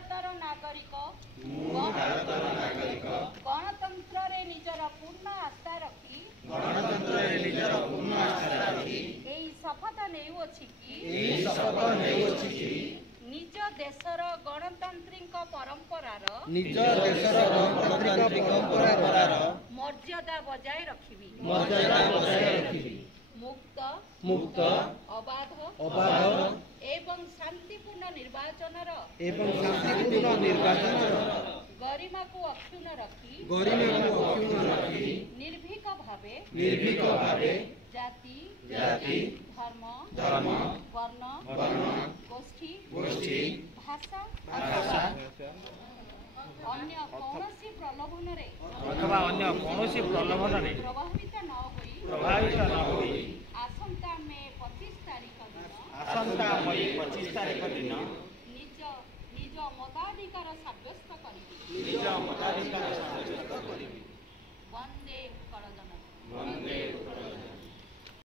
ଭାରतर नागरिक गणतंत्र रे निजर पूर्ण आस्था रखी एई शपथ नेउछि कि निज देशर गणतांत्रिक परंपरार मर्यादा बजाय रखिबी मुक्त अबाध एवं शांतिपूर्ण निर्वाचनर गरिमा को अक्षुण्ण रखी निर्भीक भावे जाति धर्म वर्ण गोष्ठी भाषा अन्य कौनसी प्रलोभन प्रभावित न होई आसंता मई 25 तारीख दिन निज मताधिकार साब्यस्त करिबी वंदे